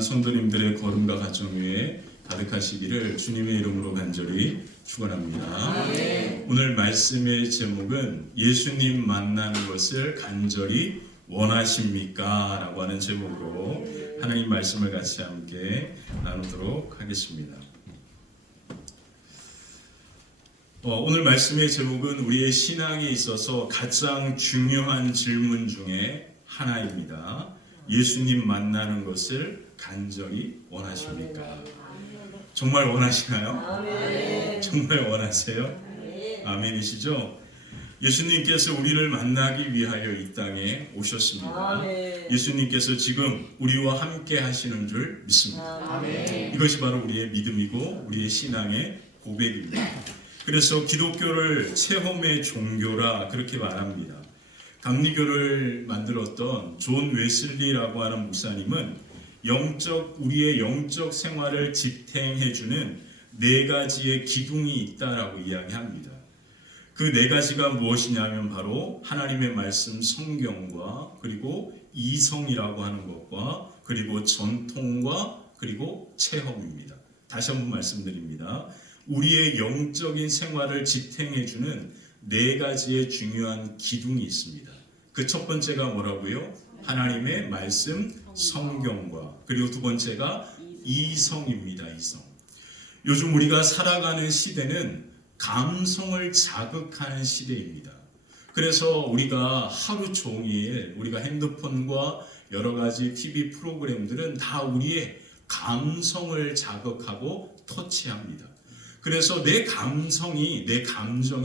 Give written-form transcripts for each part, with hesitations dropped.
성도님들의 걸음과 가정 위에 가득하시기를 주님의 이름으로 간절히 축원합니다. 오늘 말씀의 제목은 예수님 만나는 것을 간절히 원하십니까? 라고 하는 제목으로 하나님 말씀을 같이 함께 나누도록 하겠습니다. 오늘 말씀의 제목은 우리의 신앙에 있어서 가장 중요한 질문 중에 하나입니다. 예수님 만나는 것을 간절히 원하십니까? 정말 원하시나요? 정말 원하세요? 아멘이시죠? 예수님께서 우리를 만나기 위하여 이 땅에 오셨습니다. 예수님께서 지금 우리와 함께 하시는 줄 믿습니다. 이것이 바로 우리의 믿음이고 우리의 신앙의 고백입니다. 그래서 기독교를 체험의 종교라 그렇게 말합니다. 감리교를 만들었던 존 웨슬리라고 하는 목사님은 우리의 영적 생활을 지탱해주는 네 가지의 기둥이 있다라고 이야기합니다. 그 네 가지가 무엇이냐면 바로 하나님의 말씀 성경과 그리고 이성이라고 하는 것과 그리고 전통과 그리고 체험입니다. 다시 한번 말씀드립니다. 우리의 영적인 생활을 지탱해주는 네 가지의 중요한 기둥이 있습니다. 그 첫 번째가 뭐라고요? 하나님의 말씀 성경과 그리고 두 번째가 이성입니다. 이성. 요즘 우리가 살아가는 시대는 감성을 자극하는 시대입니다. 그래서 우리가 하루 종일 우리가 핸드폰과 여러 가지 TV 프로그램들은 다 우리의 감성을 자극하고 터치합니다. 그래서 내 감정이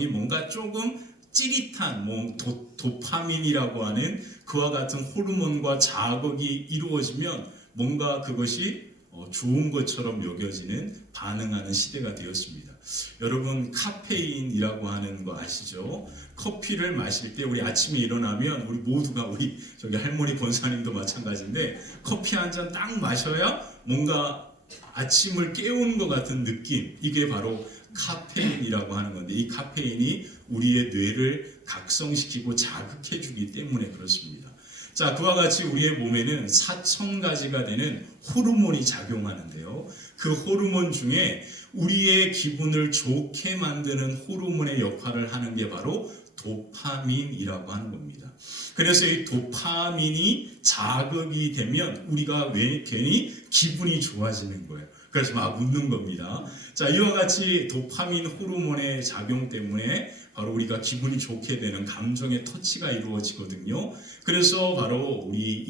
뭔가 조금 찌릿한 도파민이라고 하는 그와 같은 호르몬과 자극이 이루어지면 뭔가 그것이 좋은 것처럼 여겨지는 반응하는 시대가 되었습니다. 여러분 카페인이라고 하는 거 아시죠? 커피를 마실 때 우리 아침에 일어나면 우리 모두가 우리 저기 할머니 권사님도 마찬가지인데 커피 한 잔 딱 마셔야 뭔가 아침을 깨우는 것 같은 느낌, 이게 바로 카페인이라고 하는 건데 이 카페인이 우리의 뇌를 각성시키고 자극해주기 때문에 그렇습니다. 자, 그와 같이 우리의 몸에는 4,000가지가 되는 호르몬이 작용하는데요. 그 호르몬 중에 우리의 기분을 좋게 만드는 호르몬의 역할을 하는 게 바로 도파민이라고 하는 겁니다. 그래서 이 도파민이 자극이 되면 우리가 괜히 기분이 좋아지는 거예요. 그래서 막 웃는 겁니다. 자, 이와 같이 도파민 호르몬의 작용 때문에 바로 우리가 기분이 좋게 되는 감정의 터치가 이루어지거든요. 그래서 바로 우리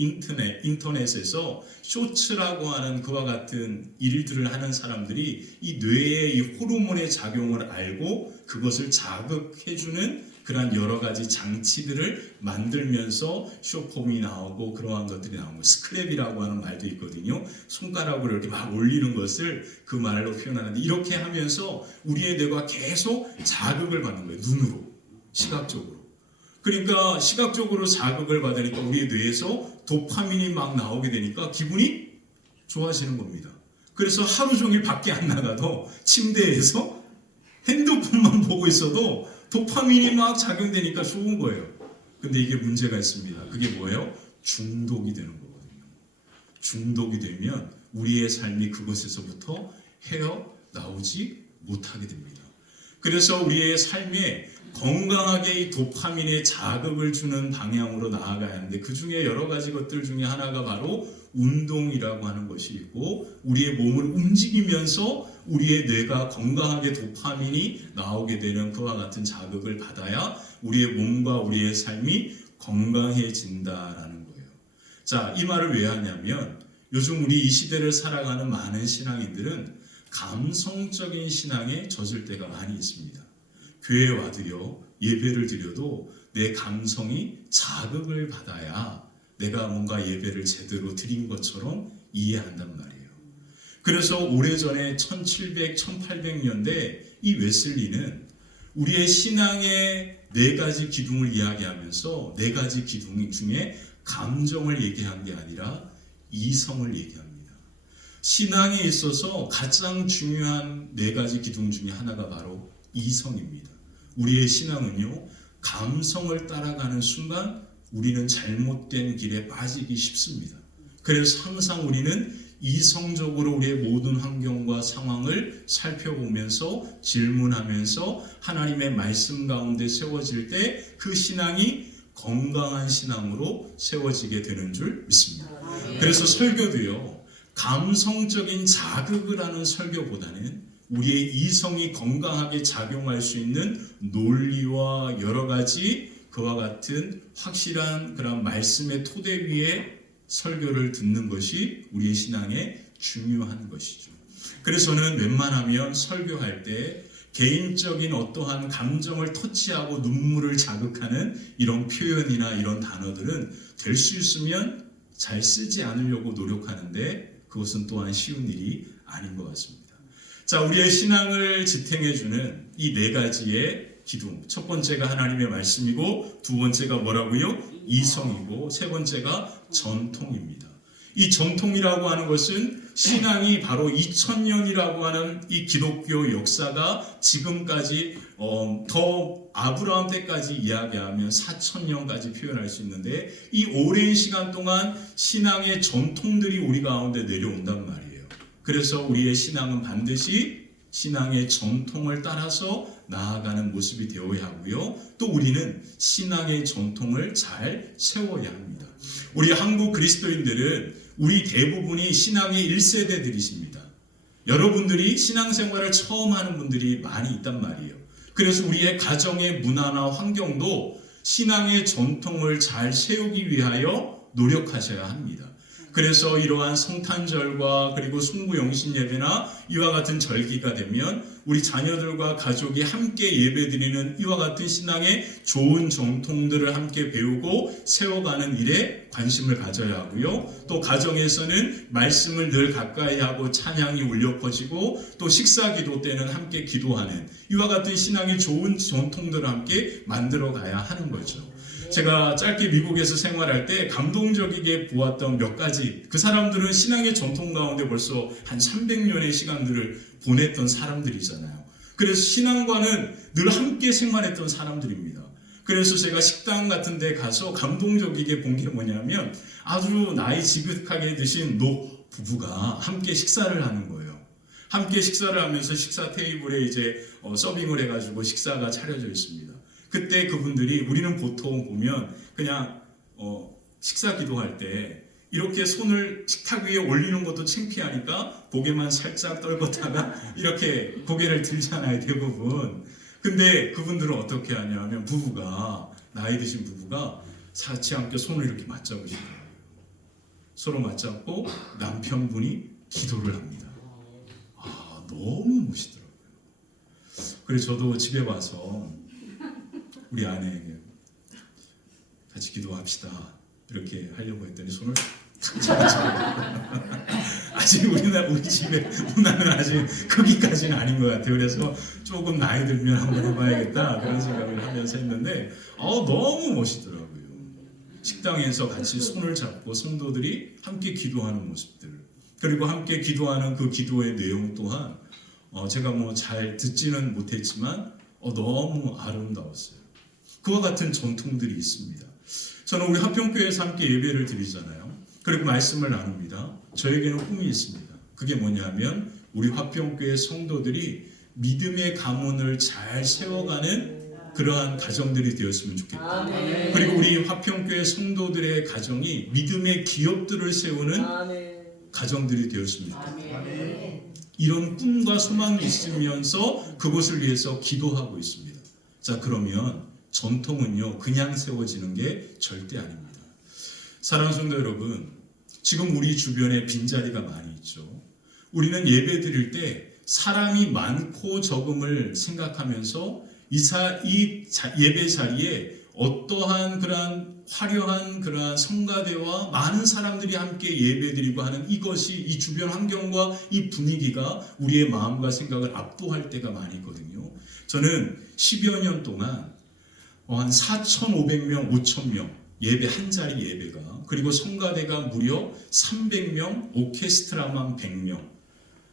인터넷에서 쇼츠라고 하는 그와 같은 일들을 하는 사람들이 이 뇌의 이 호르몬의 작용을 알고 그것을 자극해주는 그러한 여러 가지 장치들을 만들면서 쇼폼이 나오고 그러한 것들이 나오고 스크랩이라고 하는 말도 있거든요. 손가락으로 이렇게 막 올리는 것을 그 말로 표현하는데 이렇게 하면서 우리의 뇌가 계속 자극을 받는 거예요. 눈으로, 시각적으로. 그러니까 시각적으로 자극을 받으니까 우리의 뇌에서 도파민이 막 나오게 되니까 기분이 좋아지는 겁니다. 그래서 하루 종일 밖에 안 나가도 침대에서 핸드폰만 보고 있어도 도파민이 막 작용되니까 좋은 거예요. 근데 이게 문제가 있습니다. 그게 뭐예요? 중독이 되는 거거든요. 중독이 되면 우리의 삶이 그것에서부터 헤어나오지 못하게 됩니다. 그래서 우리의 삶에 건강하게 이 도파민의 자극을 주는 방향으로 나아가야 하는데 그 중에 여러 가지 것들 중에 하나가 바로 운동이라고 하는 것이 있고 우리의 몸을 움직이면서 우리의 뇌가 건강하게 도파민이 나오게 되는 그와 같은 자극을 받아야 우리의 몸과 우리의 삶이 건강해진다라는 거예요. 자, 이 말을 왜 하냐면 요즘 우리 이 시대를 살아가는 많은 신앙인들은 감성적인 신앙에 젖을 때가 많이 있습니다. 교회에 와드려 예배를 드려도 내 감성이 자극을 받아야 내가 뭔가 예배를 제대로 드린 것처럼 이해한단 말이에요. 그래서 오래전에 1700, 1800년대 이 웨슬리는 우리의 신앙의 네 가지 기둥을 이야기하면서 네 가지 기둥 중에 감정을 얘기한 게 아니라 이성을 얘기합니다. 신앙에 있어서 가장 중요한 네 가지 기둥 중에 하나가 바로 이성입니다. 우리의 신앙은요, 감성을 따라가는 순간 우리는 잘못된 길에 빠지기 쉽습니다. 그래서 항상 우리는 이성적으로 우리의 모든 환경과 상황을 살펴보면서 질문하면서 하나님의 말씀 가운데 세워질 때 그 신앙이 건강한 신앙으로 세워지게 되는 줄 믿습니다. 그래서 설교도요, 감성적인 자극을 하는 설교보다는 우리의 이성이 건강하게 작용할 수 있는 논리와 여러 가지 그와 같은 확실한 그런 말씀의 토대 위에 설교를 듣는 것이 우리의 신앙에 중요한 것이죠. 그래서 저는 웬만하면 설교할 때 개인적인 어떠한 감정을 터치하고 눈물을 자극하는 이런 표현이나 이런 단어들은 될 수 있으면 잘 쓰지 않으려고 노력하는데 그것은 또한 쉬운 일이 아닌 것 같습니다. 자, 우리의 신앙을 지탱해주는 이 네 가지의 기둥. 첫 번째가 하나님의 말씀이고, 두 번째가 뭐라고요? 이성이고, 세 번째가 전통입니다. 이 전통이라고 하는 것은 신앙이 바로 2000년이라고 하는 이 기독교 역사가 지금까지 더 아브라함 때까지 이야기하면 4000년까지 표현할 수 있는데, 이 오랜 시간 동안 신앙의 전통들이 우리 가운데 내려온단 말이에요. 그래서 우리의 신앙은 반드시 신앙의 전통을 따라서 나아가는 모습이 되어야 하고요. 또 우리는 신앙의 전통을 잘 세워야 합니다. 우리 한국 그리스도인들은 우리 대부분이 신앙의 1세대들이십니다. 여러분들이 신앙생활을 처음 하는 분들이 많이 있단 말이에요. 그래서 우리의 가정의 문화나 환경도 신앙의 전통을 잘 세우기 위하여 노력하셔야 합니다. 그래서 이러한 성탄절과 그리고 숭부영신 예배나 이와 같은 절기가 되면 우리 자녀들과 가족이 함께 예배드리는 이와 같은 신앙의 좋은 정통들을 함께 배우고 세워가는 일에 관심을 가져야 하고요. 또 가정에서는 말씀을 늘 가까이 하고 찬양이 울려 퍼지고 또 식사기도 때는 함께 기도하는 이와 같은 신앙의 좋은 전통들을 함께 만들어 가야 하는 거죠. 제가 짧게 미국에서 생활할 때 감동적이게 보았던 몇 가지, 그 사람들은 신앙의 전통 가운데 벌써 한 300년의 시간들을 보냈던 사람들이잖아요. 그래서 신앙과는 늘 함께 생활했던 사람들입니다. 그래서 제가 식당 같은 데 가서 감동적이게 본 게 뭐냐면 아주 나이 지긋하게 드신 노 부부가 함께 식사를 하는 거예요. 함께 식사를 하면서 식사 테이블에 이제 서빙을 해가지고 식사가 차려져 있습니다. 그때 그분들이, 우리는 보통 보면 그냥 식사 기도할 때 이렇게 손을 식탁 위에 올리는 것도 창피하니까 고개만 살짝 떨궜다가 이렇게 고개를 들잖아요, 대부분. 근데 그분들은 어떻게 하냐면 부부가, 나이 드신 부부가 같이 함께 손을 이렇게 맞잡으시더라고요. 서로 맞잡고 남편분이 기도를 합니다. 아, 너무 멋있더라고요. 그래서 저도 집에 와서 우리 아내에게 같이 기도합시다 이렇게 하려고 했더니 손을 탁 잡았어요. 아직 우리 집에 문화는 아직 거기까지는 아닌 것 같아요. 그래서 조금 나이 들면 한번 해봐야겠다 그런 생각을 하면서 했는데 너무 멋있더라고요. 식당에서 같이 손을 잡고 성도들이 함께 기도하는 모습들, 그리고 함께 기도하는 그 기도의 내용 또한 제가 뭐 잘 듣지는 못했지만 너무 아름다웠어요. 그와 같은 전통들이 있습니다. 저는 우리 화평교회에서 함께 예배를 드리잖아요. 그리고 말씀을 나눕니다. 저에게는 꿈이 있습니다. 그게 뭐냐면 우리 화평교회 성도들이 믿음의 가문을 잘 세워가는 그러한 가정들이 되었으면 좋겠다. 아멘. 그리고 우리 화평교회 성도들의 가정이 믿음의 기업들을 세우는 아멘. 가정들이 되었으면 좋겠다. 아멘. 이런 꿈과 소망이 있으면서 그것을 위해서 기도하고 있습니다. 자, 그러면 전통은요 그냥 세워지는 게 절대 아닙니다. 사랑하는 성도 여러분, 지금 우리 주변에 빈자리가 많이 있죠. 우리는 예배 드릴 때 사람이 많고 적음을 생각하면서 이 예배 자리에 어떠한 그러한 화려한 그러한 성가대와 많은 사람들이 함께 예배드리고 하는 이것이, 이 주변 환경과 이 분위기가 우리의 마음과 생각을 압도할 때가 많이 있거든요. 저는 10여 년 동안 한 4,500명, 5,000명 예배, 한 자리 예배가, 그리고 성가대가 무려 300명, 오케스트라만 100명,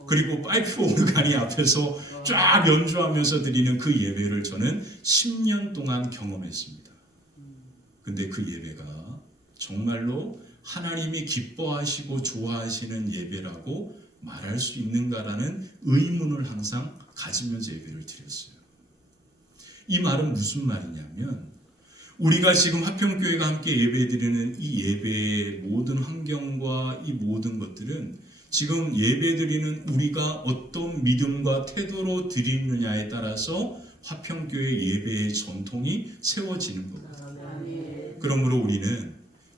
그리고 파이프 오르간이 앞에서 쫙 연주하면서 드리는 그 예배를 저는 10년 동안 경험했습니다. 근데 그 예배가 정말로 하나님이 기뻐하시고 좋아하시는 예배라고 말할 수 있는가라는 의문을 항상 가지면서 예배를 드렸어요. 이 말은 무슨 말이냐면 우리가 지금 화평교회가 함께 예배드리는 이 예배의 모든 환경과 이 모든 것들은 지금 예배드리는 우리가 어떤 믿음과 태도로 드리느냐에 따라서 화평교회 예배의 전통이 세워지는 거거든요. 그러므로 우리는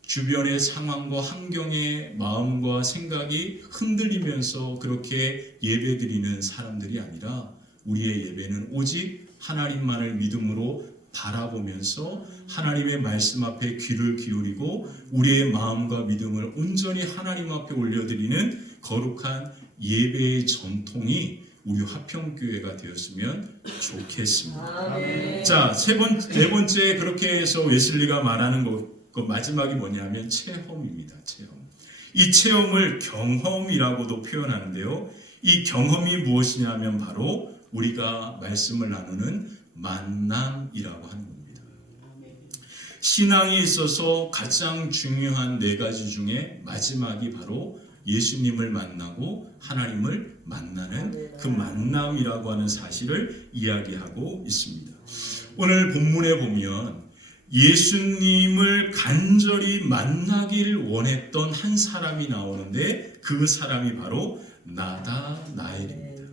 주변의 상황과 환경의 마음과 생각이 흔들리면서 그렇게 예배드리는 사람들이 아니라 우리의 예배는 오직 하나님만을 믿음으로 바라보면서 하나님의 말씀 앞에 귀를 기울이고 우리의 마음과 믿음을 온전히 하나님 앞에 올려드리는 거룩한 예배의 전통이 우리 화평교회가 되었으면 좋겠습니다. 자, 네 번째 그렇게 해서 웨슬리가 말하는 그 마지막이 뭐냐면 체험입니다. 체험. 이 체험을 경험이라고도 표현하는데요. 이 경험이 무엇이냐면 바로 우리가 말씀을 나누는 만남이라고 하는 겁니다. 신앙에 있어서 가장 중요한 네 가지 중에 마지막이 바로 예수님을 만나고 하나님을 만나는 그 만남이라고 하는 사실을 이야기하고 있습니다. 오늘 본문에 보면 예수님을 간절히 만나길 원했던 한 사람이 나오는데 그 사람이 바로 나다나엘입니다.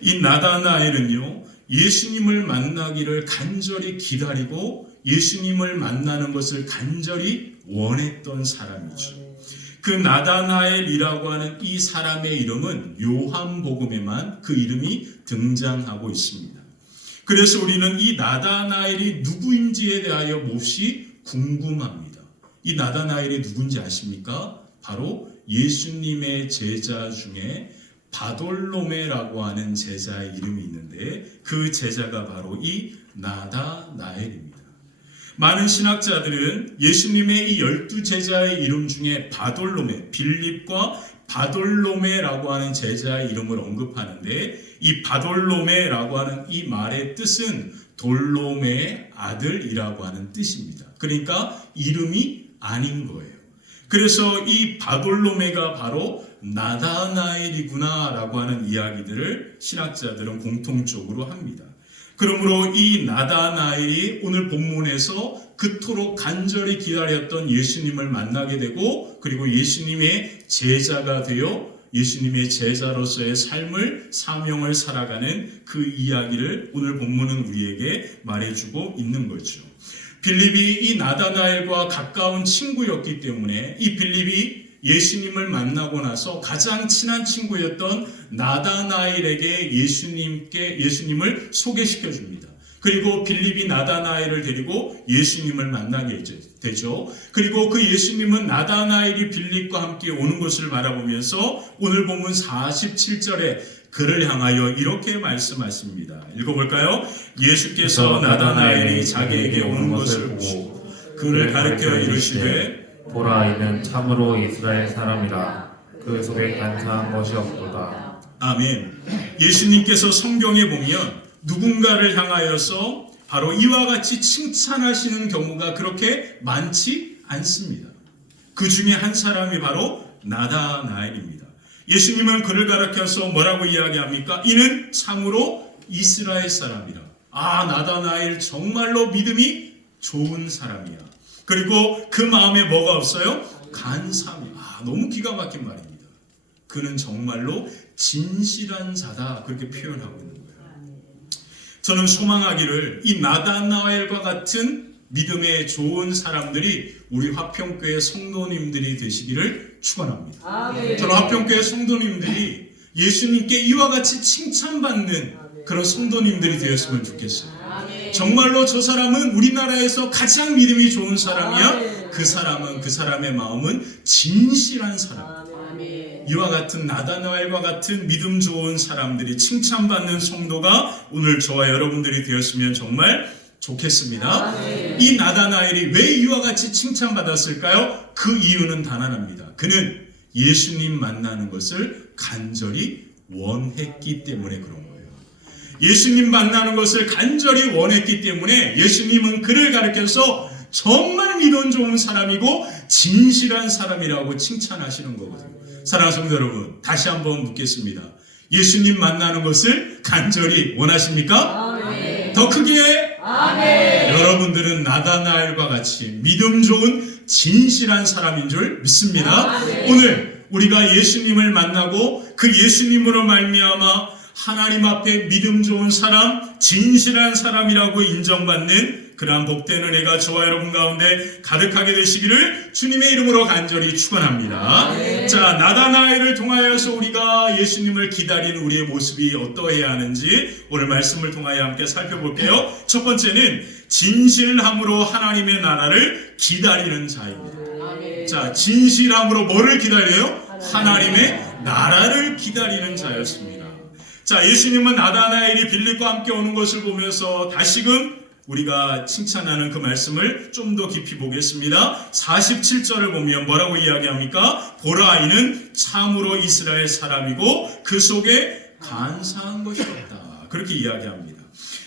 이 나다나엘은요, 예수님을 만나기를 간절히 기다리고 예수님을 만나는 것을 간절히 원했던 사람이죠. 그 나다나엘이라고 하는 이 사람의 이름은 요한복음에만 그 이름이 등장하고 있습니다. 그래서 우리는 이 나다나엘이 누구인지에 대하여 몹시 궁금합니다. 이 나다나엘이 누군지 아십니까? 바로 예수님의 제자 중에 바돌로메라고 하는 제자의 이름이 있는데 그 제자가 바로 이 나다나엘입니다. 많은 신학자들은 예수님의 이 12제자의 이름 중에 바돌로메, 빌립과 바돌로메라고 하는 제자의 이름을 언급하는데 이 바돌로메라고 하는 이 말의 뜻은 돌로메의 아들이라고 하는 뜻입니다. 그러니까 이름이 아닌 거예요. 그래서 이 바돌로메가 바로 나다나엘이구나 라고 하는 이야기들을 신학자들은 공통적으로 합니다. 그러므로 이 나다나엘이 오늘 본문에서 그토록 간절히 기다렸던 예수님을 만나게 되고 그리고 예수님의 제자가 되어 예수님의 제자로서의 삶을 사명을 살아가는 그 이야기를 오늘 본문은 우리에게 말해주고 있는 거죠. 빌립이 이 나다나엘과 가까운 친구였기 때문에 이 빌립이 예수님을 만나고 나서 가장 친한 친구였던 나다나엘에게 예수님을 소개시켜 줍니다. 그리고 빌립이 나다나엘을 데리고 예수님을 만나게 되죠. 그리고 그 예수님은 나다나엘이 빌립과 함께 오는 것을 바라보면서 오늘 본문 47절에 그를 향하여 이렇게 말씀하십니다. 읽어볼까요? 예수께서 나다나엘이 자기에게 오는 것을 보고 그를 가르쳐 이르시되 보라, 이는 참으로 이스라엘 사람이라. 그 속에 간사한 것이 없도다. 아멘. 예수님께서 성경에 보면 누군가를 향하여서 바로 이와 같이 칭찬하시는 경우가 그렇게 많지 않습니다. 그 중에 한 사람이 바로 나다나엘입니다. 예수님은 그를 가르쳐서 뭐라고 이야기합니까? 이는 참으로 이스라엘 사람이라. 아, 나다나엘 정말로 믿음이 좋은 사람이야. 그리고 그 마음에 뭐가 없어요? 간사함이. 아, 너무 기가 막힌 말입니다. 그는 정말로 진실한 자다. 그렇게 표현하고 있는 거예요. 저는 소망하기를 이 나다나엘과 같은 믿음에 좋은 사람들이 우리 화평교회 성도님들이 되시기를 축원합니다. 저는 화평교회 성도님들이 예수님께 이와 같이 칭찬받는 그런 성도님들이 되었으면 좋겠어요. 정말로 저 사람은 우리나라에서 가장 믿음이 좋은 사람이야. 그 사람의 마음은 진실한 사람. 이와 같은 나다나엘과 같은 믿음 좋은 사람들이 칭찬받는 성도가 오늘 저와 여러분들이 되었으면 정말 좋겠습니다. 이 나다나엘이 왜 이와 같이 칭찬받았을까요? 그 이유는 단 하나입니다. 그는 예수님 만나는 것을 간절히 원했기 때문에 그런 거예요. 예수님 만나는 것을 간절히 원했기 때문에 예수님은 그를 가르쳐서 정말 믿음 좋은 사람이고 진실한 사람이라고 칭찬하시는 거거든요. 사랑하는 성도 여러분, 다시 한번 묻겠습니다. 예수님 만나는 것을 간절히 원하십니까? 아멘. 더 크게 아멘. 여러분들은 나다나엘과 같이 믿음 좋은 진실한 사람인 줄 믿습니다. 아멘. 오늘 우리가 예수님을 만나고 그 예수님으로 말미암아 하나님 앞에 믿음 좋은 사람, 진실한 사람이라고 인정받는 그러한 복된 은혜가 저와 여러분 가운데 가득하게 되시기를 주님의 이름으로 간절히 축원합니다. 자, 나다나엘을 통하여서 우리가 예수님을 기다리는 우리의 모습이 어떠해야 하는지 오늘 말씀을 통하여 함께 살펴볼게요. 첫 번째는 진실함으로 하나님의 나라를 기다리는 자입니다. 자, 진실함으로 뭐를 기다려요? 하나님의 나라를 기다리는 자였습니다. 자, 예수님은 나다나엘이 빌립과 함께 오는 것을 보면서 다시금 우리가 칭찬하는 그 말씀을 좀 더 깊이 보겠습니다. 47절을 보면 뭐라고 이야기합니까? 보라, 이는 참으로 이스라엘 사람이고 그 속에 간사한 것이 없다. 그렇게 이야기합니다.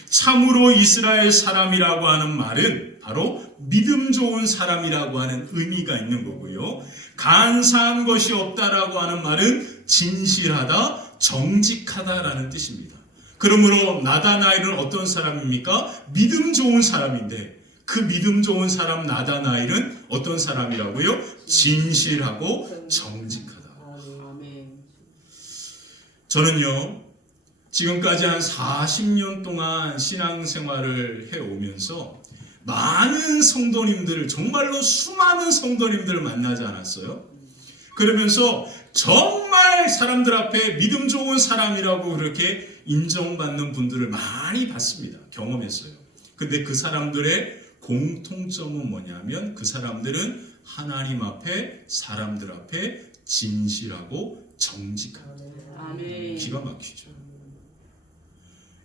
참으로 이스라엘 사람이라고 하는 말은 바로 믿음 좋은 사람이라고 하는 의미가 있는 거고요. 간사한 것이 없다라고 하는 말은 진실하다, 정직하다라는 뜻입니다. 그러므로 나다나엘은 어떤 사람입니까? 믿음 좋은 사람인데 그 믿음 좋은 사람 나다나엘은 어떤 사람이라고요? 진실하고 정직하다. 저는요, 지금까지 한 40년 동안 신앙생활을 해오면서 많은 성도님들을, 정말로 수많은 성도님들을 만나지 않았어요? 그러면서 정말 사람들 앞에 믿음 좋은 사람이라고 그렇게 인정받는 분들을 많이 봤습니다. 경험했어요. 근데 그 사람들의 공통점은 뭐냐면 그 사람들은 하나님 앞에, 사람들 앞에 진실하고 정직합니다. 아멘. 기가 막히죠.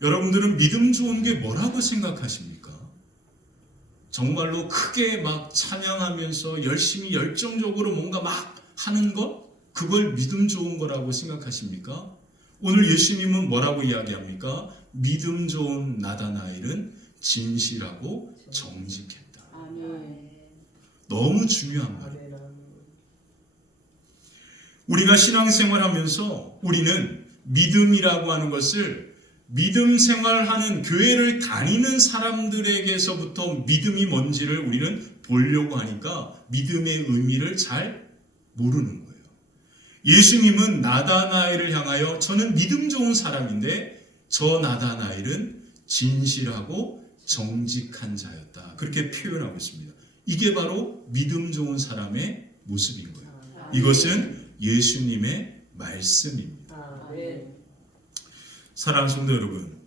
여러분들은 믿음 좋은 게 뭐라고 생각하십니까? 정말로 크게 막 찬양하면서 열심히 열정적으로 뭔가 막 하는 것? 그걸 믿음 좋은 거라고 생각하십니까? 오늘 예수님은 뭐라고 이야기합니까? 믿음 좋은 나다나엘은 진실하고 정직했다. 아멘. 너무 중요한 말이에요. 우리가 신앙생활 하면서 우리는 믿음이라고 하는 것을 믿음 생활하는 교회를 다니는 사람들에게서부터 믿음이 뭔지를 우리는 보려고 하니까 믿음의 의미를 잘 모르는 거예요. 예수님은 나다나엘을 향하여 저는 믿음 좋은 사람인데 저 나다나엘은 진실하고 정직한 자였다. 그렇게 표현하고 있습니다. 이게 바로 믿음 좋은 사람의 모습인 거예요. 이것은 예수님의 말씀입니다. 사랑하는 성도 여러분,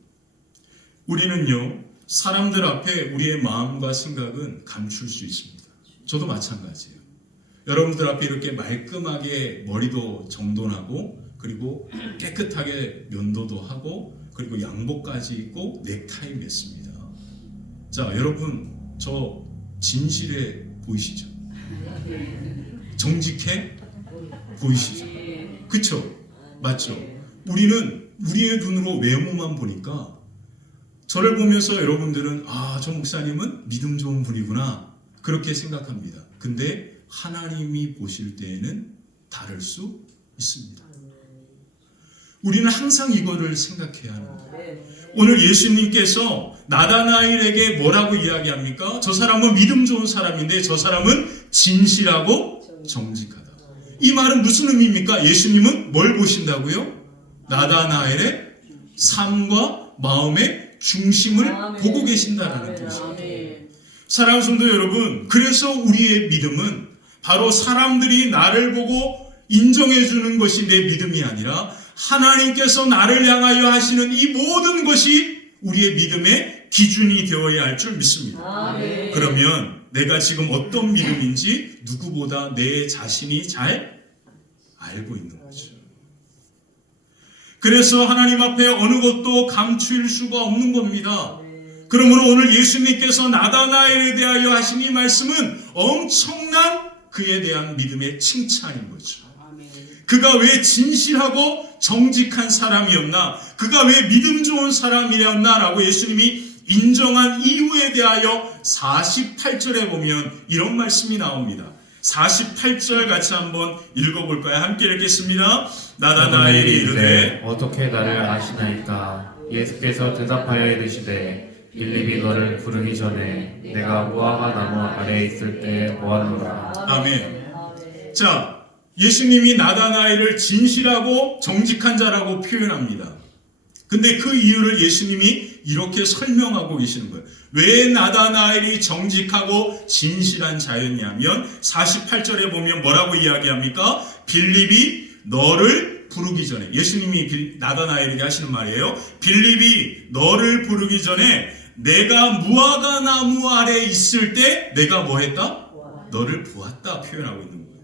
우리는요, 사람들 앞에 우리의 마음과 생각은 감출 수 있습니다. 저도 마찬가지예요. 여러분들 앞에 이렇게 말끔하게 머리도 정돈하고 그리고 깨끗하게 면도도 하고 그리고 양복까지 입고 넥타이 맸습니다. 자, 여러분, 저 진실해 보이시죠? 정직해 보이시죠? 그쵸? 맞죠? 우리는 우리의 눈으로 외모만 보니까 저를 보면서 여러분들은 아, 저 목사님은 믿음 좋은 분이구나 그렇게 생각합니다. 근데 하나님이 보실 때에는 다를 수 있습니다. 우리는 항상 이거를 생각해야 합니다. 오늘 예수님께서 나다나엘에게 뭐라고 이야기합니까? 저 사람은 믿음 좋은 사람인데 저 사람은 진실하고 정직하다. 이 말은 무슨 의미입니까? 예수님은 뭘 보신다고요? 나다나엘의 삶과 마음의 중심을 보고 계신다라는 뜻입니다. 사랑하는 성도 여러분, 그래서 우리의 믿음은 바로 사람들이 나를 보고 인정해 주는 것이 내 믿음이 아니라 하나님께서 나를 향하여 하시는 이 모든 것이 우리의 믿음의 기준이 되어야 할 줄 믿습니다. 아멘. 그러면 내가 지금 어떤 믿음인지 누구보다 내 자신이 잘 알고 있는 거죠. 그래서 하나님 앞에 어느 것도 감출 수가 없는 겁니다. 그러므로 오늘 예수님께서 나다나엘에 대하여 하신 이 말씀은 엄청난 그에 대한 믿음의 칭찬인 거죠. 그가 왜 진실하고 정직한 사람이었나? 그가 왜 믿음 좋은 사람이었나? 라고 예수님이 인정한 이유에 대하여 48절에 보면 이런 말씀이 나옵니다. 48절 같이 한번 읽어볼까요? 함께 읽겠습니다. 나다나엘이 이르되 어떻게 나를 아시나이까? 예수께서 대답하여 이르시되 빌립이 너를 부르기 전에 내가 무화과 나무 아래에 있을 때 보았노라. 아멘. 자, 예수님이 나다나엘을 진실하고 정직한 자라고 표현합니다. 근데 그 이유를 예수님이 이렇게 설명하고 계시는 거예요. 왜 나다나엘이 정직하고 진실한 자였냐면 48절에 보면 뭐라고 이야기합니까? 빌립이 너를 부르기 전에, 예수님이 나다나엘에게 하시는 말이에요. 빌립이 너를 부르기 전에 내가 무화과 나무 아래에 있을 때 내가 뭐 했다? 너를 보았다 표현하고 있는 거예요.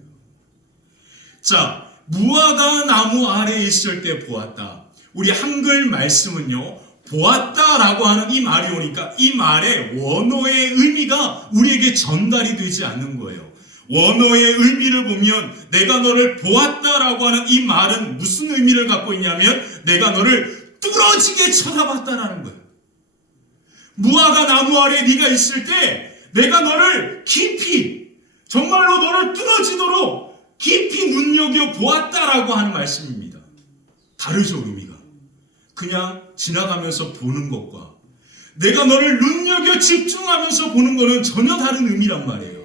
자, 무화과 나무 아래에 있을 때 보았다. 우리 한글 말씀은요, 보았다라고 하는 이 말이 오니까 이 말의 원어의 의미가 우리에게 전달이 되지 않는 거예요. 원어의 의미를 보면 내가 너를 보았다라고 하는 이 말은 무슨 의미를 갖고 있냐면 내가 너를 뚫어지게 쳐다봤다라는 거예요. 무화과 나무 아래에 네가 있을 때 내가 너를 깊이, 정말로 너를 뚫어지도록 깊이 눈여겨 보았다라고 하는 말씀입니다. 다르죠, 의미가. 그냥 지나가면서 보는 것과 내가 너를 눈여겨 집중하면서 보는 것은 전혀 다른 의미란 말이에요.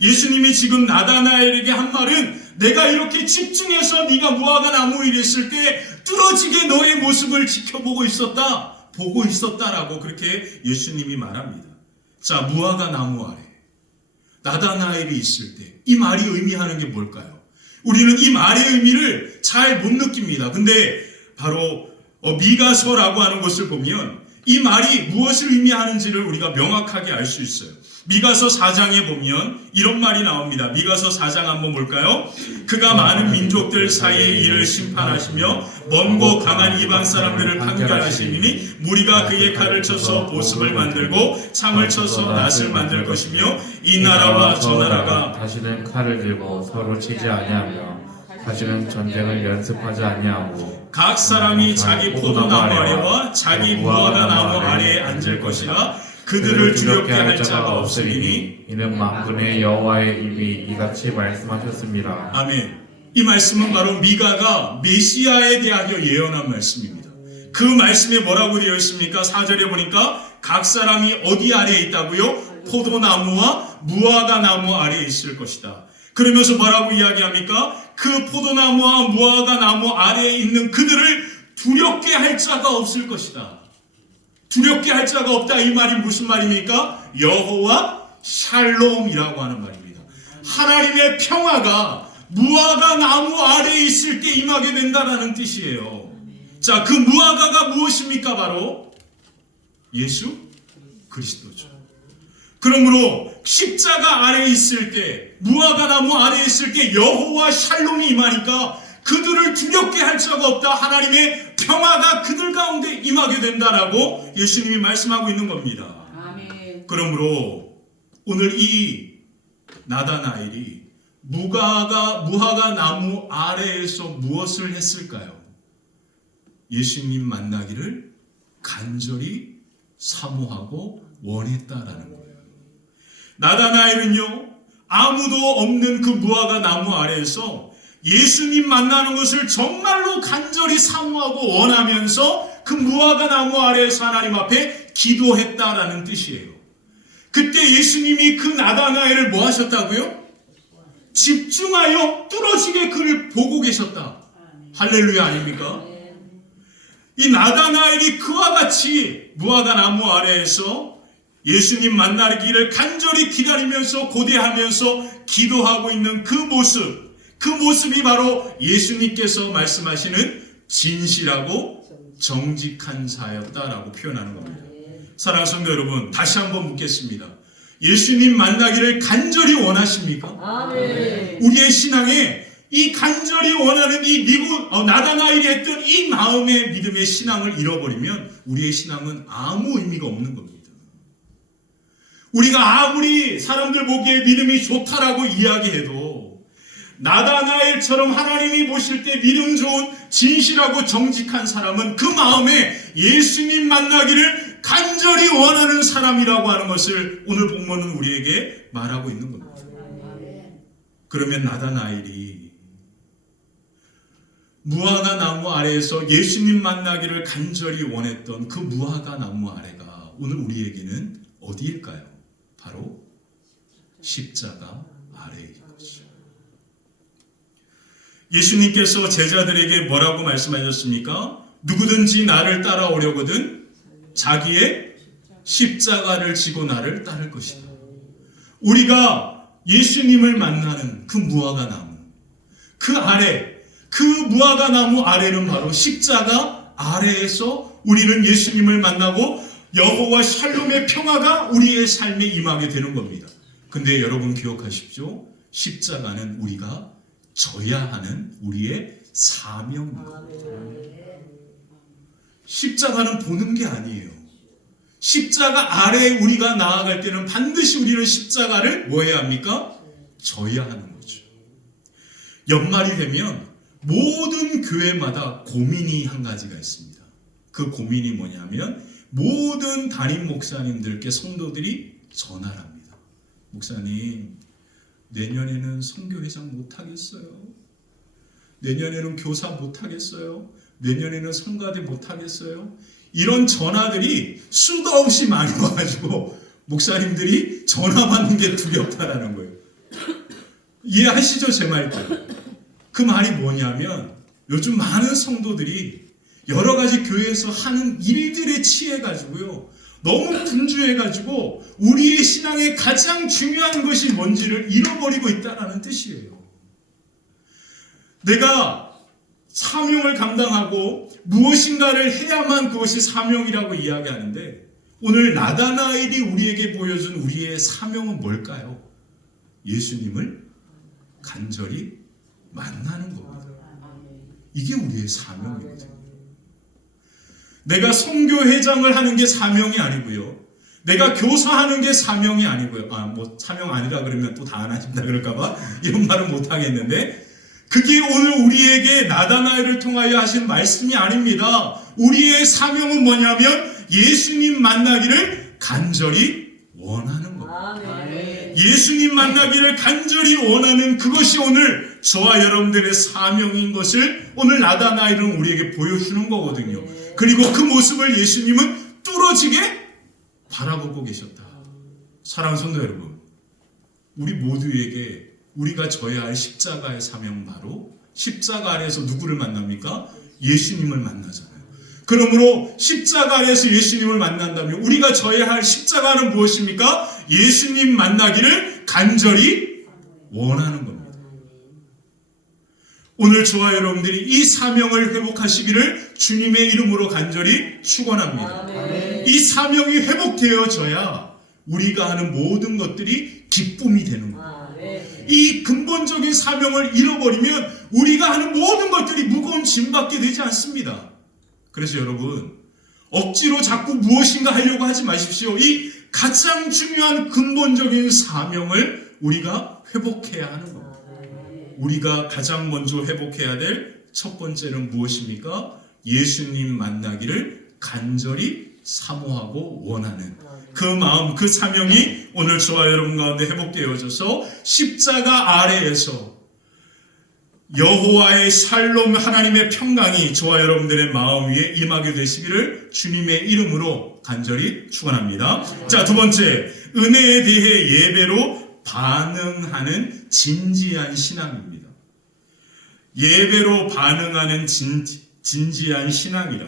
예수님이 지금 나다나엘에게 한 말은 내가 이렇게 집중해서 네가 무화과 나무 위에 있을 때 뚫어지게 너의 모습을 지켜보고 있었다, 보고 있었다라고 그렇게 예수님이 말합니다. 자, 무화과 나무 아래 나다나엘이 있을 때 이 말이 의미하는 게 뭘까요? 우리는 이 말의 의미를 잘 못 느낍니다. 근데 바로 미가서라고 하는 것을 보면 이 말이 무엇을 의미하는지를 우리가 명확하게 알 수 있어요. 미가서 4장에 보면 이런 말이 나옵니다. 미가서 4장 한번 볼까요? 그가 많은 민족들 사이의 일을 심판하시며 먼고 강한 이방 사람들을 판결하시니 무리가 그의 칼을 쳐서 보습을 만들고 창을 쳐서 낫을 만들 것이며 이 나라와 저 나라가 다시는 칼을 들고 서로 치지 아니하며 다시는 전쟁을 연습하지 아니하고 각 사람이 자기 포도나무 아래와 자기 무화과 나무 아래에 앉을 것이라 그들을 두렵게 할 자가 없으리니. 이는 만군의 여호와의 입이 이같이 말씀하셨습니다. 아멘. 이 말씀은 바로 미가가 메시아에 대하여 예언한 말씀입니다. 그 말씀에 뭐라고 되어 있습니까? 4절에 보니까 각 사람이 어디 아래에 있다고요? 포도나무와 무화과 나무 아래에 있을 것이다. 그러면서 뭐라고 이야기합니까? 그 포도나무와 무화과 나무 아래에 있는 그들을 두렵게 할 자가 없을 것이다. 두렵게 할 자가 없다. 이 말이 무슨 말입니까? 여호와 샬롬이라고 하는 말입니다. 하나님의 평화가 무화과 나무 아래에 있을 때 임하게 된다는 뜻이에요. 자, 그 무화과가 무엇입니까? 바로 예수 그리스도죠. 그러므로 십자가 아래에 있을 때, 무화과 나무 아래에 있을 때 여호와 샬롬이 임하니까 그들을 두렵게 할 자가 없다. 하나님의 평화가 그들 가운데 임하게 된다라고 예수님이 말씀하고 있는 겁니다. 아멘. 그러므로 오늘 이 나다나엘이 무화과 나무 아래에서 무엇을 했을까요? 예수님 만나기를 간절히 사모하고 원했다라는 거예요. 나다나엘은요, 아무도 없는 그 무화과 나무 아래에서 예수님 만나는 것을 정말로 간절히 사모하고 원하면서 그 무화과 나무 아래에서 하나님 앞에 기도했다라는 뜻이에요. 그때 예수님이 그 나다나엘을 뭐 하셨다고요? 집중하여 뚫어지게 그를 보고 계셨다. 할렐루야 아닙니까? 이 나다나엘이 그와 같이 무화과 나무 아래에서 예수님 만나기를 간절히 기다리면서 고대하면서 기도하고 있는 그 모습이 바로 예수님께서 말씀하시는 진실하고 정직한 자였다라고 표현하는 겁니다. 사랑하는 성도 여러분, 다시 한번 묻겠습니다. 예수님 만나기를 간절히 원하십니까? 아멘. 우리의 신앙에 이 간절히 원하는 이 나다나엘이 했던 이 마음의 믿음의 신앙을 잃어버리면 우리의 신앙은 아무 의미가 없는 겁니다. 우리가 아무리 사람들 보기에 믿음이 좋다라고 이야기해도 나다나엘처럼 하나님이 보실 때 믿음 좋은 진실하고 정직한 사람은 그 마음에 예수님 만나기를 간절히 원하는 사람이라고 하는 것을 오늘 본문은 우리에게 말하고 있는 겁니다. 그러면 나다나엘이 무화과 나무 아래에서 예수님 만나기를 간절히 원했던 그 무화과 나무 아래가 오늘 우리에게는 어디일까요? 바로 십자가 아래인 거죠. 예수님께서 제자들에게 뭐라고 말씀하셨습니까? 누구든지 나를 따라오려거든 자기의 십자가를 지고 나를 따를 것이다. 우리가 예수님을 만나는 그 무화과 나무, 그 아래, 그 무화과 나무 아래는 바로 십자가 아래에서 우리는 예수님을 만나고 여호와 샬롬의 평화가 우리의 삶에 임하게 되는 겁니다. 근데 여러분 기억하십시오. 십자가는 우리가 져야 하는 우리의 사명입니다. 십자가는 보는 게 아니에요. 십자가 아래에 우리가 나아갈 때는 반드시 우리는 십자가를 뭐 해야 합니까? 져야 하는 거죠. 연말이 되면 모든 교회마다 고민이 한 가지가 있습니다. 그 고민이 뭐냐면 모든 담임 목사님들께 성도들이 전화를 합니다. 목사님, 내년에는 선교회장 못하겠어요. 내년에는 교사 못하겠어요. 내년에는 성가대 못하겠어요. 이런 전화들이 수도 없이 많이 와가지고 목사님들이 전화 받는 게 두렵다라는 거예요. 이해하시죠? 제 말들. 그 말이 뭐냐면 요즘 많은 성도들이 여러 가지 교회에서 하는 일들에 취해가지고요. 너무 분주해가지고 우리의 신앙의 가장 중요한 것이 뭔지를 잃어버리고 있다는 뜻이에요. 내가 사명을 감당하고 무엇인가를 해야만 그것이 사명이라고 이야기하는데 오늘 나다나엘이 우리에게 보여준 우리의 사명은 뭘까요? 예수님을 간절히 만나는 겁니다. 이게 우리의 사명이거든요. 내가 선교회장을 하는 게 사명이 아니고요. 내가 교사하는 게 사명이 아니고요. 사명 아니라 그러면 또 다 안 하신다 그럴까봐 이런 말은 못 하겠는데 그게 오늘 우리에게 나다나엘을 통하여 하신 말씀이 아닙니다. 우리의 사명은 뭐냐면 예수님 만나기를 간절히 원하는 겁니다. 예수님 만나기를 간절히 원하는 그것이 오늘 저와 여러분들의 사명인 것을 오늘 나다나엘은 우리에게 보여주는 거거든요. 그리고 그 모습을 예수님은 뚫어지게 바라보고 계셨다. 사랑하는 성도 여러분, 우리 모두에게 우리가 져야 할 십자가의 사명 바로 십자가 아래에서 누구를 만납니까? 예수님을 만나잖아요. 그러므로 십자가 아래에서 예수님을 만난다면 우리가 져야 할 십자가는 무엇입니까? 예수님 만나기를 간절히 원하는 겁니다. 오늘 저와 여러분들이 이 사명을 회복하시기를 주님의 이름으로 간절히 축원합니다. 이 사명이 회복되어져야 우리가 하는 모든 것들이 기쁨이 되는 겁니다. 이 근본적인 사명을 잃어버리면 우리가 하는 모든 것들이 무거운 짐밖에 되지 않습니다. 그래서 여러분 억지로 자꾸 무엇인가 하려고 하지 마십시오. 이 가장 중요한 근본적인 사명을 우리가 회복해야 하는 겁니다. 우리가 가장 먼저 회복해야 될 첫 번째는 무엇입니까? 예수님 만나기를 간절히 사모하고 원하는 그 마음, 그 사명이 오늘 저와 여러분 가운데 회복되어져서 십자가 아래에서 여호와의 샬롬 하나님의 평강이 저와 여러분들의 마음 위에 임하게 되시기를 주님의 이름으로 간절히 축원합니다. 자, 두 번째, 은혜에 대해 예배로 반응하는 진지한 신앙입니다. 예배로 반응하는 진지한 신앙이라.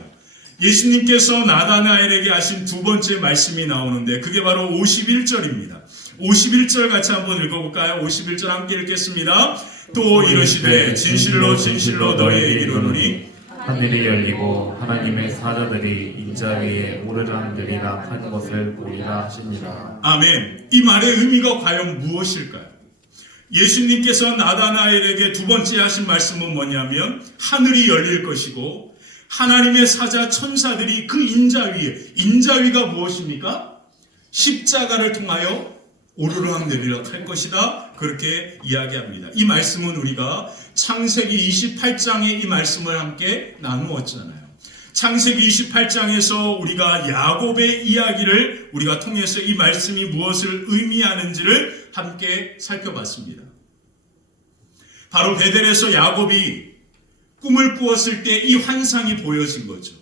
예수님께서 나다나엘에게 하신 두 번째 말씀이 나오는데 그게 바로 51절입니다. 51절 같이 한번 읽어볼까요? 51절 함께 읽겠습니다. 또 이르시되 진실로 진실로 너희에게 이르노니 하늘이 열리고 하나님의 사자들이 인자 위에 오르락내리락 하는 것을 보리라 하십니다. 아멘. 이 말의 의미가 과연 무엇일까요? 예수님께서 나다나엘에게 두 번째 하신 말씀은 뭐냐면 하늘이 열릴 것이고 하나님의 사자 천사들이 그 인자 위가 무엇입니까? 십자가를 통하여 오르락내리락 할 것이다. 그렇게 이야기합니다. 이 말씀은 우리가 창세기 28장의 이 말씀을 함께 나누었잖아요. 창세기 28장에서 우리가 야곱의 이야기를 우리가 통해서 이 말씀이 무엇을 의미하는지를 함께 살펴봤습니다. 바로 베델에서 야곱이 꿈을 꾸었을 때 이 환상이 보여진 거죠.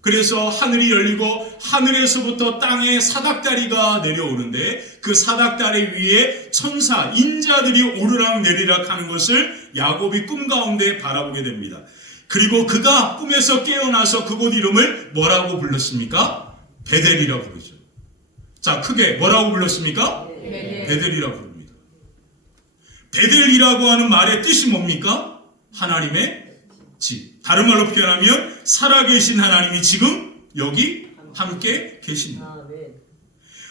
그래서 하늘이 열리고 하늘에서부터 땅에 사닥다리가 내려오는데 그 사닥다리 위에 천사, 인자들이 오르락 내리락 하는 것을 야곱이 꿈 가운데 바라보게 됩니다. 그리고 그가 꿈에서 깨어나서 그곳 이름을 뭐라고 불렀습니까? 베델이라고 부르죠. 자, 크게 뭐라고 불렀습니까? 베델이라고 부릅니다. 베델이라고 하는 말의 뜻이 뭡니까? 하나님의 집. 다른 말로 표현하면 살아계신 하나님이 지금 여기 함께 계십니다.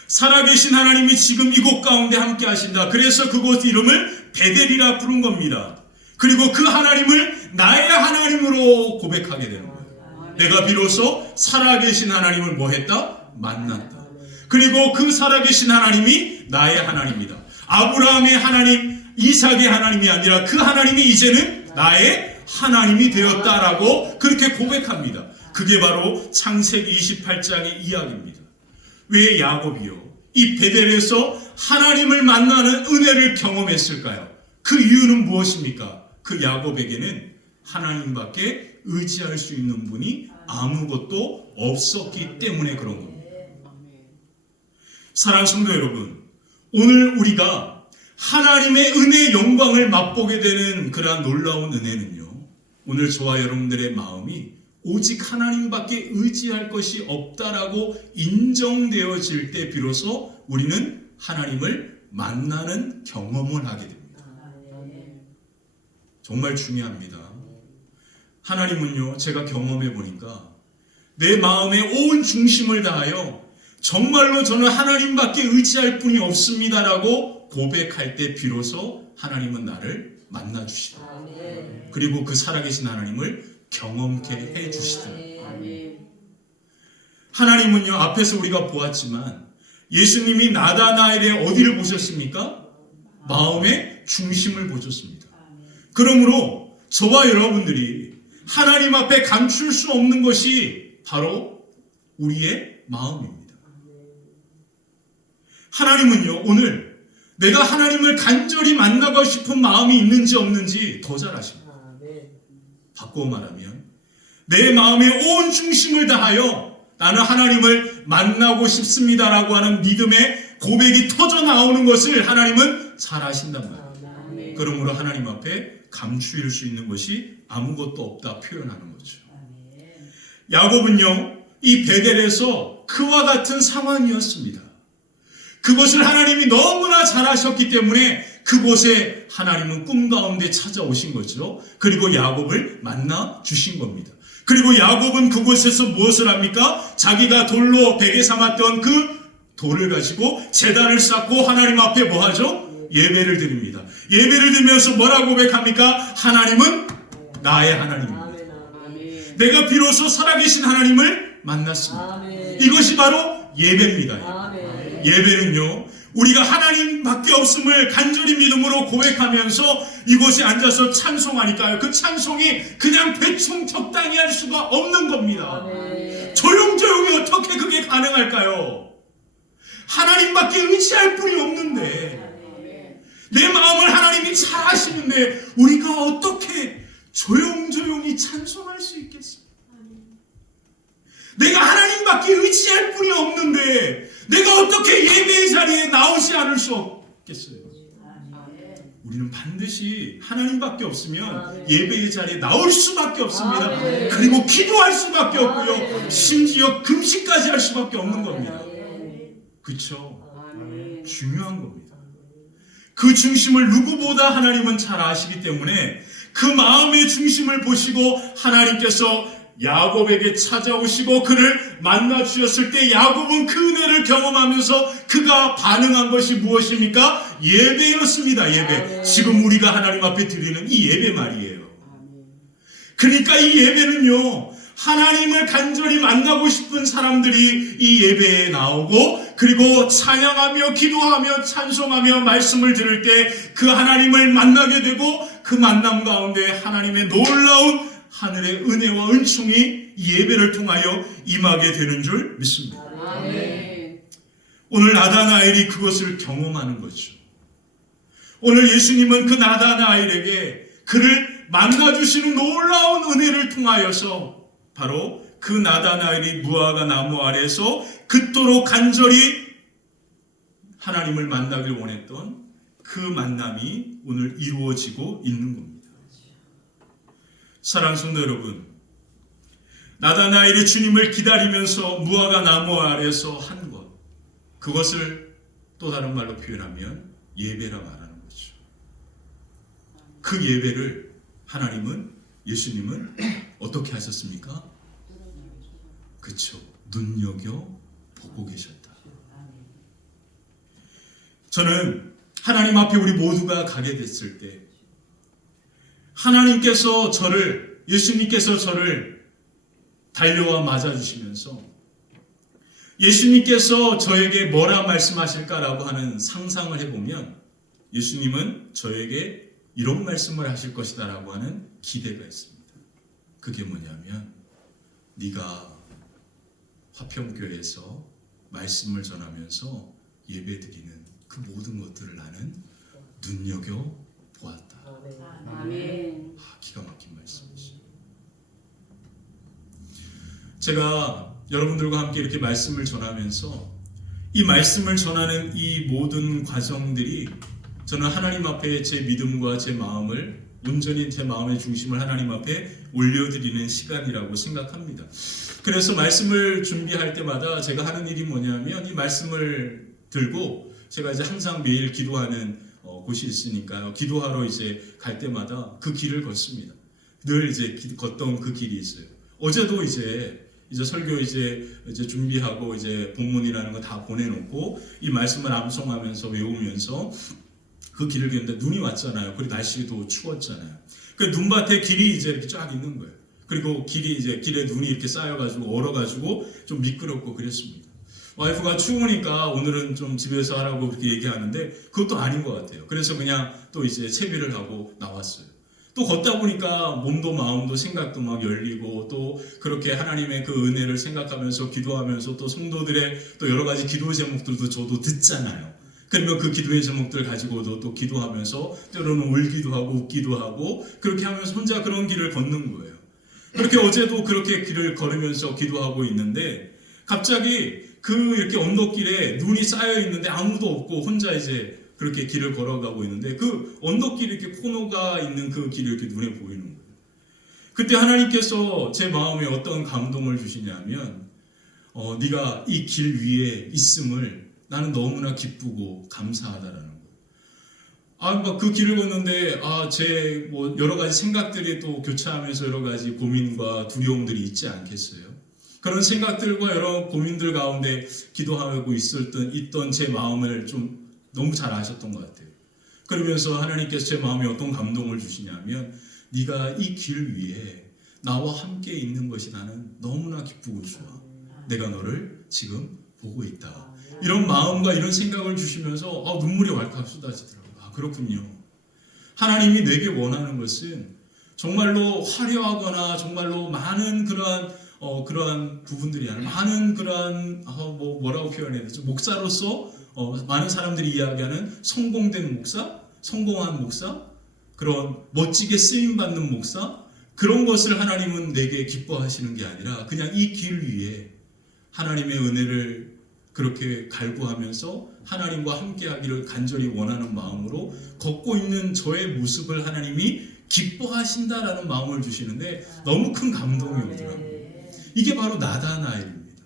살아계신 하나님이 지금 이곳 가운데 함께 하신다. 그래서 그곳 이름을 베델이라 부른 겁니다. 그리고 그 하나님을 나의 하나님으로 고백하게 되는 거예요. 내가 비로소 살아계신 하나님을 뭐 했다? 만났다. 그리고 그 살아계신 하나님이 나의 하나님이다. 아브라함의 하나님, 이삭의 하나님이 아니라 그 하나님이 이제는 나의 하나님이 되었다라고 그렇게 고백합니다. 그게 바로 창세기 28장의 이야기입니다. 왜 야곱이요? 이 베델에서 하나님을 만나는 은혜를 경험했을까요? 그 이유는 무엇입니까? 그 야곱에게는 하나님밖에 의지할 수 있는 분이 아무것도 없었기 때문에 그런 겁니다. 사랑하는 성도 여러분, 오늘 우리가 하나님의 은혜의 영광을 맛보게 되는 그러한 놀라운 은혜는요, 오늘 저와 여러분들의 마음이 오직 하나님밖에 의지할 것이 없다라고 인정되어질 때 비로소 우리는 하나님을 만나는 경험을 하게 됩니다. 정말 중요합니다. 하나님은요, 제가 경험해 보니까 내 마음의 온 중심을 다하여 정말로 저는 하나님밖에 의지할 분이 없습니다라고 고백할 때 비로소 하나님은 나를 만나 주시다. 그리고 그 살아계신 하나님을 경험케 해 주시다. 하나님은요, 앞에서 우리가 보았지만 예수님이 나다나엘의 어디를 보셨습니까? 마음의 중심을 보셨습니다. 그러므로 저와 여러분들이 하나님 앞에 감출 수 없는 것이 바로 우리의 마음입니다. 하나님은요, 오늘 내가 하나님을 간절히 만나고 싶은 마음이 있는지 없는지 더 잘 아십니다. 바꾸어 말하면 내 마음의 온 중심을 다하여 나는 하나님을 만나고 싶습니다라고 하는 믿음의 고백이 터져 나오는 것을 하나님은 잘 아신단 말이에요. 그러므로 하나님 앞에 감추일 수 있는 것이 아무것도 없다 표현하는 거죠. 야곱은요, 이 베델에서 그와 같은 상황이었습니다. 그것을 하나님이 너무나 잘하셨기 때문에 그곳에 하나님은 꿈 가운데 찾아오신 거죠. 그리고 야곱을 만나 주신 겁니다. 그리고 야곱은 그곳에서 무엇을 합니까? 자기가 돌로 베개 삼았던 그 돌을 가지고 제단을 쌓고 하나님 앞에 뭐 하죠? 예배를 드립니다. 예배를 드리면서 뭐라고 고백합니까? 하나님은 나의 하나님입니다. 내가 비로소 살아계신 하나님을 만났습니다. 이것이 바로 예배입니다. 예배는요, 우리가 하나님밖에 없음을 간절히 믿음으로 고백하면서 이곳에 앉아서 찬송하니까요, 그 찬송이 그냥 대충 적당히 할 수가 없는 겁니다. 조용조용히 어떻게 그게 가능할까요? 하나님밖에 의지할 분이 없는데, 내 마음을 하나님이 잘 아시는데 우리가 어떻게 조용조용히 찬송할 수 있겠어요? 내가 하나님밖에 의지할 분이 없는데 내가 어떻게 예배의 자리에 나오지 않을 수 없겠어요? 우리는 반드시 하나님밖에 없으면 예배의 자리에 나올 수밖에 없습니다. 그리고 기도할 수밖에 없고요, 심지어 금식까지 할 수밖에 없는 겁니다. 그렇죠? 중요한 겁니다. 그 중심을 누구보다 하나님은 잘 아시기 때문에 그 마음의 중심을 보시고 하나님께서 야곱에게 찾아오시고 그를 만나 주셨을 때 야곱은 그 은혜를 경험하면서 그가 반응한 것이 무엇입니까? 예배였습니다. 예배. 지금 우리가 하나님 앞에 드리는 이 예배 말이에요. 그러니까 이 예배는요, 하나님을 간절히 만나고 싶은 사람들이 이 예배에 나오고 그리고 찬양하며 기도하며 찬송하며 말씀을 들을 때 그 하나님을 만나게 되고 그 만남 가운데 하나님의 놀라운 하늘의 은혜와 은총이 이 예배를 통하여 임하게 되는 줄 믿습니다. 아멘. 오늘 나다나엘이 그것을 경험하는 거죠. 오늘 예수님은 그 나다나엘에게 그를 만나주시는 놀라운 은혜를 통하여서 바로 그 나다나엘이 무화과 나무 아래에서 그토록 간절히 하나님을 만나길 원했던 그 만남이 오늘 이루어지고 있는 겁니다. 사랑하는 성도 여러분, 나다나엘이 주님을 기다리면서 무화과 나무 아래에서 한 것, 그것을 또 다른 말로 표현하면 예배라 말하는 거죠. 그 예배를 하나님은, 예수님은 어떻게 하셨습니까? 그렇죠. 눈여겨 보고 계셨다. 저는 하나님 앞에 우리 모두가 가게 됐을 때 하나님께서 저를, 예수님께서 저를 달려와 맞아주시면서 예수님께서 저에게 뭐라 말씀하실까라고 하는 상상을 해보면 예수님은 저에게 이런 말씀을 하실 것이다라고 하는 기대가 있습니다. 그게 뭐냐면 네가 화평교회에서 말씀을 전하면서 예배드리는 그 모든 것들을 나는 눈여겨 보았다. 아멘. 기가 막힌 말씀이죠. 제가 여러분들과 함께 이렇게 말씀을 전하면서 이 말씀을 전하는 이 모든 과정들이 저는 하나님 앞에 제 믿음과 제 마음을 온전히 제 마음의 중심을 하나님 앞에 올려드리는 시간이라고 생각합니다. 그래서 말씀을 준비할 때마다 제가 하는 일이 뭐냐면 이 말씀을 들고 제가 이제 항상 매일 기도하는 곳이 있으니까요. 기도하러 이제 갈 때마다 그 길을 걷습니다. 늘 이제 걷던 그 길이 있어요. 어제도 이제 설교 이제 준비하고 이제 본문이라는 거 다 보내놓고 이 말씀을 암송하면서 외우면서 그 길을 걷는데 눈이 왔잖아요. 그리고 날씨도 추웠잖아요. 그 눈밭에 길이 이제 이렇게 쫙 있는 거예요. 그리고 길에 눈이 이렇게 쌓여가지고 얼어가지고 좀 미끄럽고 그랬습니다. 와이프가 추우니까 오늘은 좀 집에서 하라고 그렇게 얘기하는데 그것도 아닌 것 같아요. 그래서 그냥 또 이제 채비를 하고 나왔어요. 또 걷다 보니까 몸도 마음도 생각도 막 열리고 또 그렇게 하나님의 그 은혜를 생각하면서 기도하면서 또 성도들의 또 여러 가지 기도 제목들도 저도 듣잖아요. 그러면 그 기도의 제목들 가지고도 또 기도하면서 때로는 울기도 하고 웃기도 하고 그렇게 하면서 혼자 그런 길을 걷는 거예요. 그렇게 어제도 그렇게 길을 걸으면서 기도하고 있는데 갑자기 그 이렇게 언덕길에 눈이 쌓여 있는데 아무도 없고 혼자 이제 그렇게 길을 걸어가고 있는데 그 언덕길에 이렇게 코너가 있는 그 길이 이렇게 눈에 보이는 거예요. 그때 하나님께서 제 마음에 어떤 감동을 주시냐면 네가 이 길 위에 있음을 나는 너무나 기쁘고 감사하다라는 거예요. 막 그 길을 걷는데 제 뭐 여러 가지 생각들이 또 교차하면서 여러 가지 고민과 두려움들이 있지 않겠어요? 그런 생각들과 여러 고민들 가운데 기도하고 있던 제 마음을 좀 너무 잘 아셨던 것 같아요. 그러면서 하나님께서 제 마음에 어떤 감동을 주시냐면 네가 이 길 위에 나와 함께 있는 것이 나는 너무나 기쁘고 좋아. 내가 너를 지금 보고 있다. 이런 마음과 이런 생각을 주시면서 눈물이 왈칵 쏟아지더라고요. 그렇군요. 하나님이 내게 원하는 것은 정말로 화려하거나 정말로 많은 그러한 부분들이 아니라 많은 그러한 뭐라고 표현해야 되죠? 목사로서 많은 사람들이 이야기하는 성공된 목사, 성공한 목사, 그런 멋지게 쓰임받는 목사, 그런 것을 하나님은 내게 기뻐하시는 게 아니라 그냥 이 길 위에 하나님의 은혜를 그렇게 갈구하면서 하나님과 함께하기를 간절히 원하는 마음으로 걷고 있는 저의 모습을 하나님이 기뻐하신다라는 마음을 주시는데 너무 큰 감동이 오더라고요. 이게 바로 나다나엘입니다.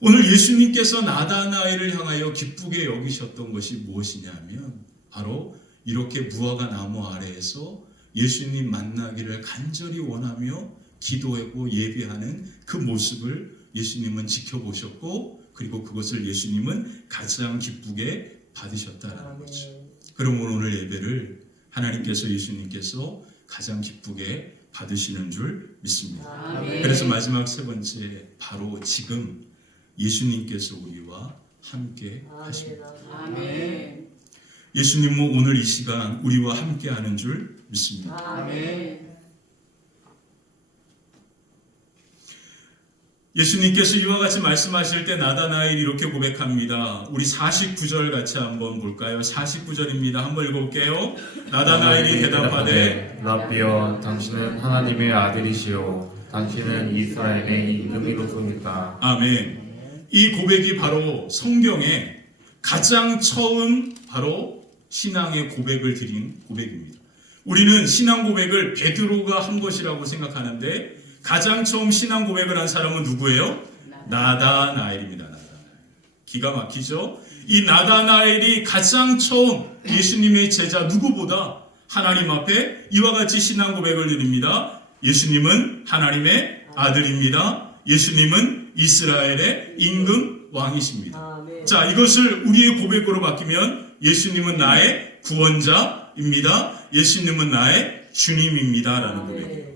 오늘 예수님께서 나다나엘을 향하여 기쁘게 여기셨던 것이 무엇이냐면 바로 이렇게 무화과 나무 아래에서 예수님 만나기를 간절히 원하며 기도하고 예배하는 그 모습을 예수님은 지켜보셨고 그리고 그것을 예수님은 가장 기쁘게 받으셨다는 거죠. 그러므로 오늘 예배를 하나님께서 예수님께서 가장 기쁘게 받으시는 줄 믿습니다. 아멘. 그래서 마지막 세 번째 바로 지금 예수님께서 우리와 함께 하십니다. 아멘. 예수님은 오늘 이 시간 우리와 함께 하는 줄 믿습니다. 아멘. 예수님께서 이와 같이 말씀하실 때 나다나엘이 이렇게 고백합니다. 우리 49절 같이 한번 볼까요? 49절입니다. 한번 읽어볼게요. 나다나엘이 대답하되 라비여, 당신은 하나님의 아들이시요 당신은 이스라엘의 이름이로소이다. 아멘. 이 고백이 바로 성경에 가장 처음 바로 신앙의 고백을 드린 고백입니다. 우리는 신앙 고백을 베드로가 한 것이라고 생각하는데 가장 처음 신앙 고백을 한 사람은 누구예요? 나다나엘입니다. 나다나엘. 기가 막히죠? 이 나다나엘이 가장 처음 예수님의 제자 누구보다 하나님 앞에 이와 같이 신앙 고백을 드립니다. 예수님은 하나님의 아들입니다. 예수님은 이스라엘의 임금 왕이십니다. 자, 이것을 우리의 고백으로 바뀌면 예수님은 나의 구원자입니다. 예수님은 나의 주님입니다. 라는 고백이에요.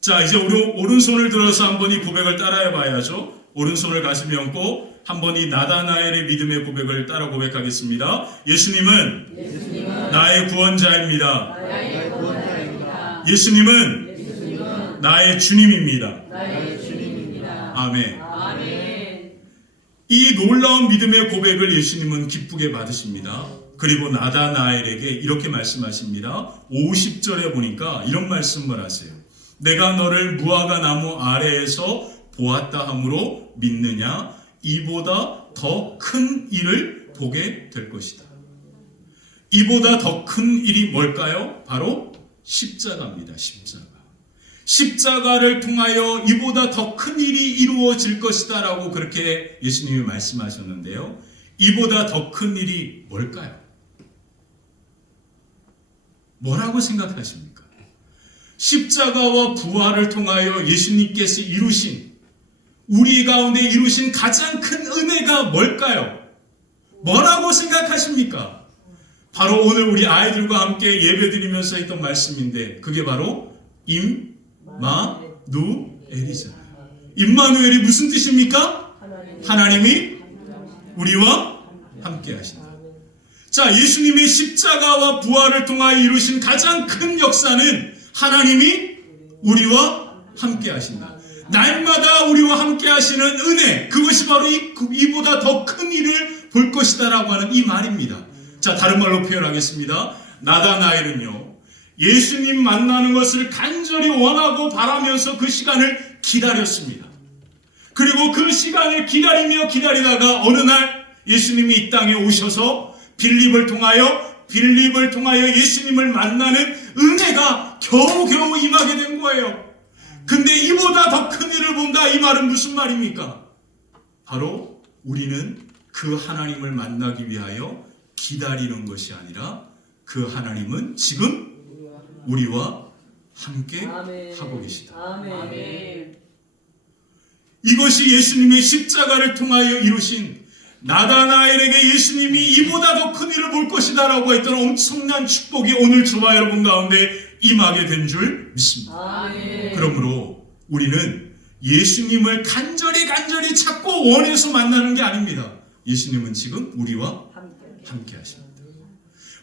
자, 이제 우리 오른손을 들어서 한번 이 고백을 따라해 봐야죠. 오른손을 가슴에 얹고 한번 이 나다나엘의 믿음의 고백을 따라 고백하겠습니다. 예수님은 나의 구원자입니다. 예수님은 나의 주님입니다. 아멘. 이 놀라운 믿음의 고백을 예수님은 기쁘게 받으십니다. 그리고 나다나엘에게 이렇게 말씀하십니다. 50절에 보니까 이런 말씀을 하세요. 내가 너를 무화과 나무 아래에서 보았다 함으로 믿느냐? 이보다 더 큰 일을 보게 될 것이다. 이보다 더 큰 일이 뭘까요? 바로 십자가입니다. 십자가. 십자가를 통하여 이보다 더 큰 일이 이루어질 것이다 라고 그렇게 예수님이 말씀하셨는데요. 이보다 더 큰 일이 뭘까요? 뭐라고 생각하십니까? 십자가와 부활을 통하여 예수님께서 이루신 우리 가운데 이루신 가장 큰 은혜가 뭘까요? 뭐라고 생각하십니까? 바로 오늘 우리 아이들과 함께 예배드리면서 했던 말씀인데 그게 바로 임마누엘이잖아요. 임마누엘이 무슨 뜻입니까? 하나님이 우리와 함께 하신다. 자, 예수님의 십자가와 부활을 통하여 이루신 가장 큰 역사는 하나님이 우리와 함께 하신다. 날마다 우리와 함께 하시는 은혜, 그것이 바로 이보다 더 큰 일을 볼 것이다 라고 하는 이 말입니다. 자, 다른 말로 표현하겠습니다. 나다나엘은요, 예수님 만나는 것을 간절히 원하고 바라면서 그 시간을 기다렸습니다. 그리고 그 시간을 기다리다가 어느 날 예수님이 이 땅에 오셔서 빌립을 통하여 예수님을 만나는 은혜가 겨우겨우 임하게 된 거예요. 근데 이보다 더 큰 일을 본다, 이 말은 무슨 말입니까? 바로 우리는 그 하나님을 만나기 위하여 기다리는 것이 아니라 그 하나님은 지금 우리와 함께 하고 계시다. 이것이 예수님의 십자가를 통하여 이루신 나다나엘에게 예수님이 이보다 더 큰 일을 볼 것이다 라고 했던 엄청난 축복이 오늘 저와 여러분 가운데 임하게 된 줄 믿습니다. 그러므로 우리는 예수님을 간절히 찾고 원해서 만나는 게 아닙니다. 예수님은 지금 우리와 함께 하십니다.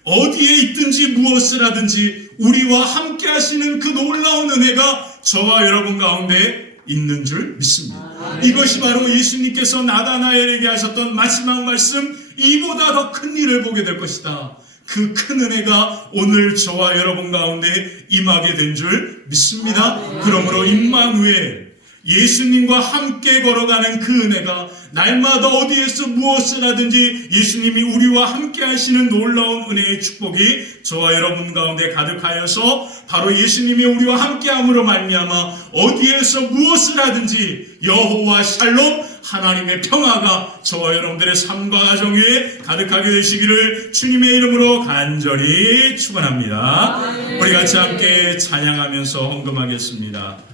어디에 있든지 무엇을 하든지 우리와 함께 하시는 그 놀라운 은혜가 저와 여러분 가운데 있는 줄 믿습니다. 이것이 바로 예수님께서 나다나엘에게 하셨던 마지막 말씀, 이보다 더 큰 일을 보게 될 것이다. 그 큰 은혜가 오늘 저와 여러분 가운데 임하게 된 줄 믿습니다. 그러므로 임마누엘, 예수님과 함께 걸어가는 그 은혜가 날마다 어디에서 무엇을 하든지 예수님이 우리와 함께 하시는 놀라운 은혜의 축복이 저와 여러분 가운데 가득하여서 바로 예수님이 우리와 함께함으로 말미암아 어디에서 무엇을 하든지 여호와 샬롬, 하나님의 평화가 저와 여러분들의 삶과 가정 위에 가득하게 되시기를 주님의 이름으로 간절히 축원합니다. 우리 같이 함께 찬양하면서 헌금하겠습니다.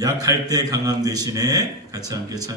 약할 때 강함 대신에 같이 함께 찬양.